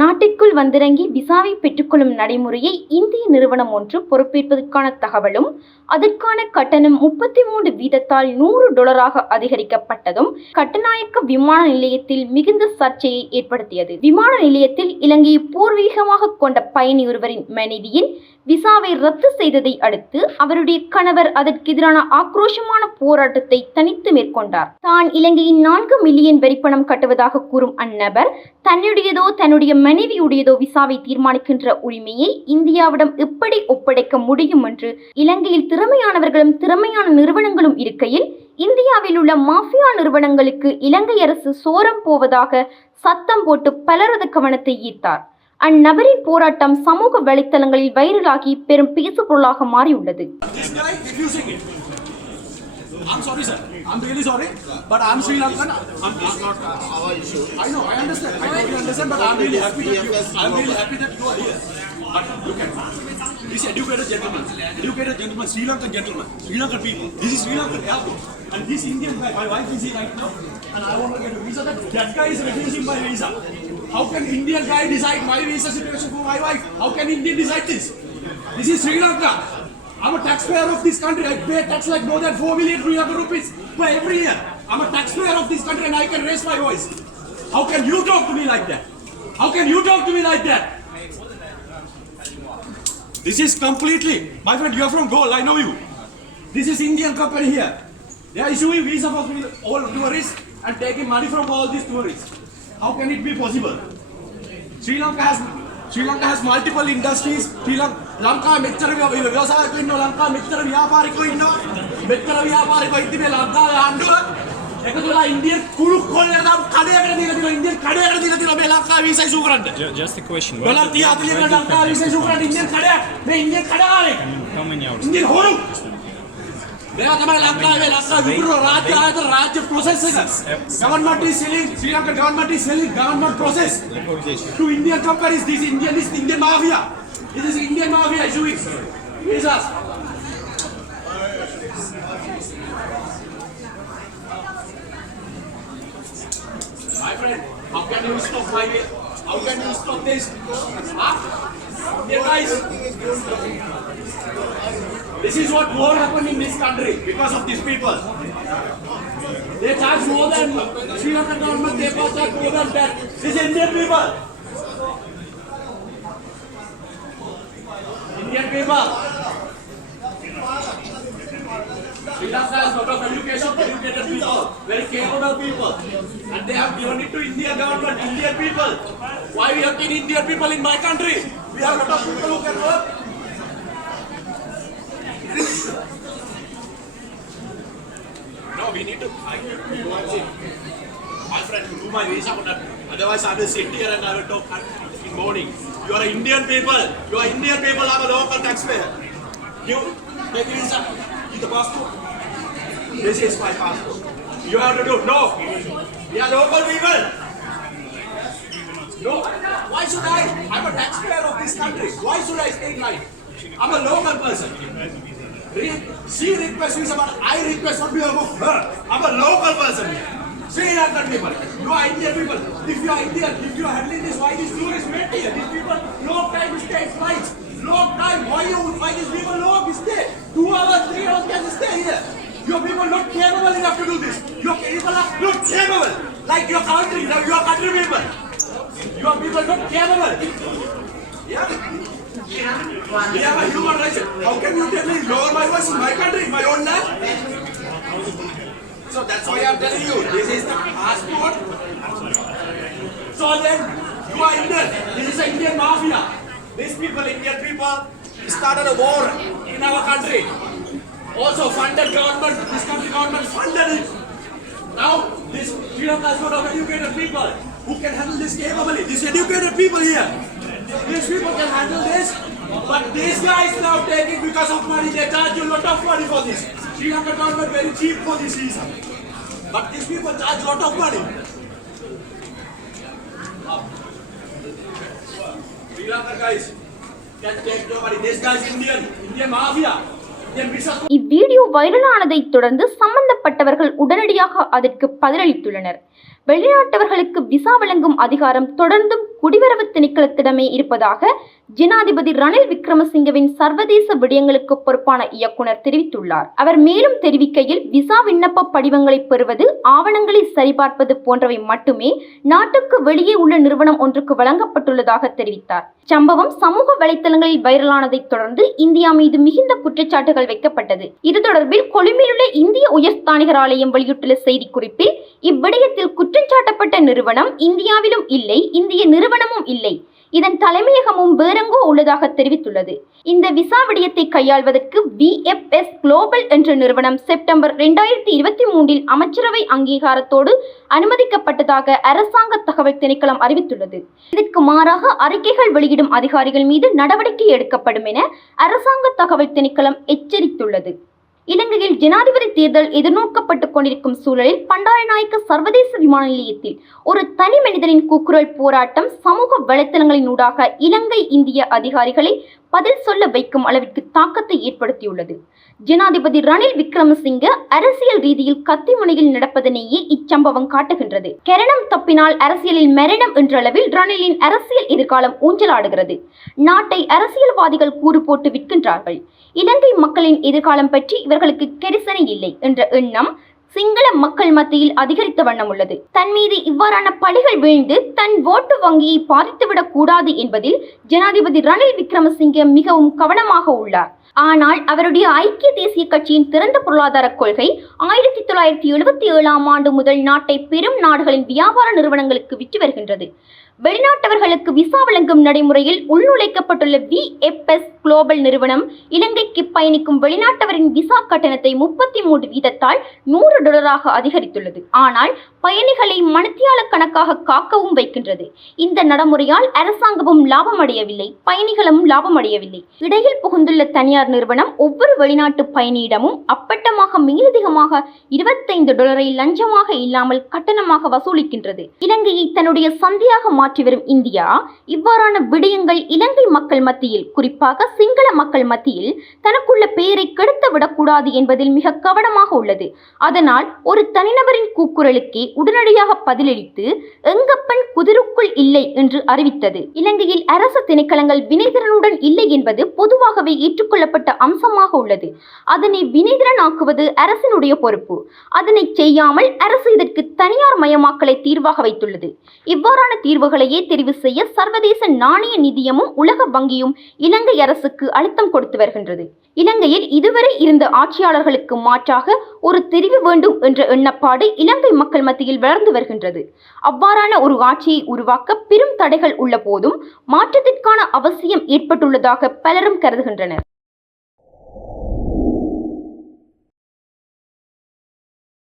நாட்டிற்குள் வந்திறங்கி விசாவை பெற்றுக்கொள்ளும் நடைமுறையை இந்திய நிறுவனம் ஒன்று பொறுப்பேற்பதற்கான தகவலும், அதற்கான கட்டணம் 33% $100 அதிகரிக்கப்பட்டதும் கட்டுநாயக்க விமான நிலையத்தில் மிகுந்த சர்ச்சையை ஏற்படுத்தியது. விமான நிலையத்தில் இலங்கையை பூர்வீகமாக கொண்ட பயணி ஒருவரின் மனைவியின் விசாவை ரத்து செய்ததை அடுத்து அவருடைய கணவர் அதற்கெதிரான ஆக்ரோஷமான போராட்டத்தை தனித்து மேற்கொண்டார். தான் இலங்கையின் 4 மில்லியன் வரிப்பணம் கட்டுவதாக கூறும் அந்நபர் தன்னுடையதோ தன்னுடைய மனைவியுடையதோ விசாவை தீர்மானிக்கின்ற உரிமையை இந்தியாவிடம் எப்படி ஒப்படைக்க முடியும் என்று இலங்கையில் திறமையானவர்களும் திறமையான நிறுவனங்களும் இருக்கையில் இந்தியாவில் உள்ள மாஃபியா நிறுவனங்களுக்கு இலங்கை அரசு சோரம் போவதாக சத்தம் போட்டு பலரது கவனத்தை ஈர்த்தார். அந்நபரின் போராட்டம் சமூக வலைத்தளங்களில் வைரலாகி பெரும் பேசுபொருளாக மாறியுள்ளது. I'm sorry, sir. I'm really sorry, but I'm Sri Lankan. It's not our issue. I know, I understand. I totally understand, but I'm really happy that you are here. But look at this educated gentleman, Sri Lankan gentleman, Sri Lankan people. This is Sri Lankan, yeah. And this Indian guy, my wife is here right now, and I want to get a visa. That guy is refusing my visa. How can Indian guy decide my visa situation for my wife? How can Indian decide this? This is Sri Lanka. I'm a taxpayer of this country. I pay tax like more than 4 million rupees per every year. I'm a taxpayer of this country and I can raise my voice. How can you talk to me like that? How can you talk to me like that? This is completely, my friend, you are from Gold, I know you. This is Indian company here. They are issuing visa for all tourists and taking money from all these tourists. How can it be possible? Sri Lanka has multiple industries. Lanka මෙච්චර ව්‍යවසායකයෝ ඉන්නවා, ලංකා මෙච්චර ව්‍යාපාරිකයෝ ඉන්නවා, මෙච්චර ව්‍යාපාරිකයෝ ඉතින් ලංකාවේ ආණ්ඩුව එකතුලා Indian කුළු කොල්ලට කඩේකට දීලා තියෙනවා, ඉන්දියන් කඩේකට දීලා තියෙනවා මේ ලංකා වීසා ඉෂු කරන්න. Just a question. Dollar 30 Lanka visa issue කරන්න ඉන්දියන් කඩයක්. මේ ඉන්දියන් කඩාරේ. How many hours? ඉන්දියන් හොරු. मेरा तुम्हारे लंका विप्रो राज्य आया तो राज्य process government is selling Sri Lanka government is selling government process to Indian companies. This Indian mafia. This is Indian mafia issuing visas. My friend, how can you stop my way? How can you stop this? Huh? Indian guys. This is what more happened in this country because of these people. They charge more than Sri Lankan government. They charge more than that. These Indian people. Indian people. Sri Lanka has a lot of educated people, very capable people, and they have given it to Indian government, Indian people. Why we have taken Indian people in my country? We have a lot of people who can work. No, we need to. My friend, do my visa. Otherwise, I will sit here and I will talk in morning. You are Indian people. You are Indian people. I'm a local taxpayer. You take visa. Give the passport. This is my passport. You have to do. No. We are local people. No. Why should I? I'm a taxpayer of this country. Why should I stay like? I'm a local person. She requests visa, but I request on behalf of her. I'm a local person. Sri Lankan people. You are Indian people. If you are Indian, if you are handling this, why these tourists wait here? These people, long time stay flights. Long time. Why these people long stay? 2 hours, 3 hours can stay here. Your people not capable enough to do this. Your people are not capable. Like your country, your country people. Your people not capable. Yeah. We have a human rights. How can you tell me lower my voice in my country, in my own land? So that's why I'm telling you, this is the passport. So then, you are Indian. This is the Indian mafia. These people, Indian people, started a war in our country. Also funded government, this country government funded it. Now, this Sri Lanka has got of educated people who can handle this capably. These educated people here. These people can handle this, but these guys now taking because of money. They charge you a lot of money for this. Sri Lanka government very cheap for this reason, but these people charge a lot of money. Sri Lanka guys can take nobody. This guy is Indian mafia. இவ்வீடியோ வைரலானதை தொடர்ந்து சம்பந்தப்பட்டவர்கள் உடனடியாக அதற்கு பதிலளித்துள்ளனர். வெளிநாட்டவர்களுக்கு visa வழங்கும் அதிகாரம் தொடர்ந்தும் குடிவரவு திணைக்களத்திடமே இருப்பதாக ஜனாதிபதி ரணில் விக்ரமசிங்கவின் சர்வதேச விடயங்களுக்கு பொறுப்பான இயக்குனர் தெரிவித்துள்ளார். அவர் மேலும் தெரிவிக்கையில், விசா விண்ணப்ப படிவங்களை பெறுவது, ஆவணங்களை சரிபார்ப்பது போன்றவை மட்டுமே நாட்டுக்கு வெளியே உள்ள நிறுவனம் ஒன்றுக்கு வழங்கப்பட்டுள்ளதாக தெரிவித்தார். சம்பவம் சமூக வலைதளங்களில் வைரலானதை தொடர்ந்து இந்தியா மீது மிகுந்த குற்றச்சாட்டுகள் வைக்கப்பட்டது. இது தொடர்பில் கொழும்பில் உள்ள இந்திய உயர்ஸ்தானிகர் ஆலயம் வெளியிட்டுள்ள செய்திக்குறிப்பில், இவ்விடயத்தில் குற்றஞ்சாட்டப்பட்ட நிறுவனம் இந்தியாவிலும் இல்லை, இந்திய நிறுவனமும் இல்லை, இதன் தலைமையகமும் வேறெங்கோ உள்ளதாக தெரிவித்துள்ளது. இந்த விசா விடயத்தை கையாள்வதற்கு VFS குளோபல் என்ற நிறுவனம் செப்டம்பர் 2023 அமைச்சரவை அங்கீகாரத்தோடு அனுமதிக்கப்பட்டதாக அரசாங்க தகவல் திணைக்களம் அறிவித்துள்ளது. இதற்கு மாறாக அறிக்கைகள் வெளியிடும் அதிகாரிகள் மீது நடவடிக்கை எடுக்கப்படும் என அரசாங்க தகவல் திணைக்களம் எச்சரித்துள்ளது. இலங்கையில் ஜனாதிபதி தேர்தல் எதிர்நோக்கப்பட்டுக் கொண்டிருக்கும் சூழலில் பண்டாரநாயக்க சர்வதேச விமான நிலையத்தில் ஒரு தனி மனிதனின் கூக்குரல் போராட்டம் சமூக வலைத்தளங்களினூடாக இலங்கை இந்திய அதிகாரிகளை பதில் சொல்ல வைக்கும் அளவிற்கு தாக்கத்தை ஏற்படுத்தியுள்ளது. ஜனாதிபதி ரணில் விக்ரமசிங்க அரசியல் ரீதியில் கத்திமுனையில் நடப்பதனையே இச்சம்பவம் காட்டுகின்றது. கரணம் தப்பினால் அரசியலில் மரணம் என்ற அளவில் ரணிலின் அரசியல் எதிர்காலம் ஊஞ்சலாடுகிறது. நாட்டை அரசியல்வாதிகள் கூறு போட்டு விற்கின்றார்கள். இலங்கை மக்களின் எதிர்காலம் பற்றி இவர்களுக்கு கரிசனை இல்லை என்ற எண்ணம் சிங்கள மக்கள் மத்தியில் அதிகரித்த வண்ணம் உள்ளது. தன் மீது இவ்வாறான பழிகள் வீழ்ந்து தன் ஓட்டு வங்கியை பாதித்துவிடக் கூடாது என்பதில் ஜனாதிபதி ரணில் விக்ரமசிங்கே மிகவும் கவனமாக உள்ளார். ஆனால் அவருடைய ஐக்கிய தேசிய கட்சியின் திறந்த பொருளாதார கொள்கை 1977 ஆண்டு முதல் நாட்டை பெரும் நாடுகளின் வியாபார நிறுவனங்களுக்கு விற்று வருகின்றது. வெளிநாட்டவர்களுக்கு விசா வழங்கும் நடைமுறையில் உள்நுழைக்கப்பட்டுள்ள VFS குளோபல் நிறுவனம் இலங்கைக்கு பயணிக்கும் வெளிநாட்டவரின் விசா கட்டணத்தை 33% $100 அதிகரித்துள்ளது. ஆனால் பயணிகளை மணித்தியால கணக்காக காக்கவும் வைக்கின்றது. இந்த நடைமுறையால் அரசாங்கமும் லாபம் அடையவில்லை, பயணிகளும் லாபம் அடையவில்லை. இடையில் புகுந்துள்ள தனியார் நிறுவனம் ஒவ்வொரு வெளிநாட்டு பயணியிடமும் அப்பட்டமாக மேலதிகமாக $25 லஞ்சமாக இல்லாமல் கட்டணமாக வசூலிக்கின்றது. இலங்கையை தன்னுடைய சந்தையாக மாற்றி வரும் இந்தியா இவ்வாறான விடயங்கள் இலங்கை மக்கள் மத்தியில், குறிப்பாக சிங்கள மக்கள் மத்தியில் தனக்குள்ள பெயரை கெடுத்து விடக்கூடாது என்பதில் மிக கவனமாக உள்ளது. அதனால் ஒரு தனிநபரின் கூக்குரலுக்கே உடனடியாக பதிலளித்து எங்கப்பன் குதிருக்குள் இல்லை என்று அறிவித்தது. இலங்கையில் அரசு திணைக்களங்கள் வினைத்திறனுடன் இல்லை என்பது பொதுவாகவே ஏற்றுக்கொள்ளப்பட்ட அம்சமாக உள்ளது. அதனை வினைத்திறனாக்குவது அரசினுடைய பொறுப்பு. அதனை செய்யாமல் அரசு இதற்கு தனியார் மயமாக்கலை தீர்வாக வைத்துள்ளது. இவ்வாறான தீர்வுகளையே தெரிவு செய்ய சர்வதேச நாணய நிதியமும் உலக வங்கியும் இலங்கை அரசுக்கு அழுத்தம் கொடுத்து வருகின்றது. இலங்கையில் இதுவரை இருந்த ஆட்சியாளர்களுக்கு மாற்றாக ஒரு தெரிவு வேண்டும் என்ற எண்ணப்பாடு இலங்கை மக்கள் மத்தியில் வளர்ந்து வருகின்றது. அவ்வாறான ஒரு ஆட்சியை உருவாக்க பெரும் தடைகள் உள்ள போதும் மாற்றத்திற்கான அவசியம் ஏற்பட்டுள்ளதாக பலரும் கருதுகின்றனர்.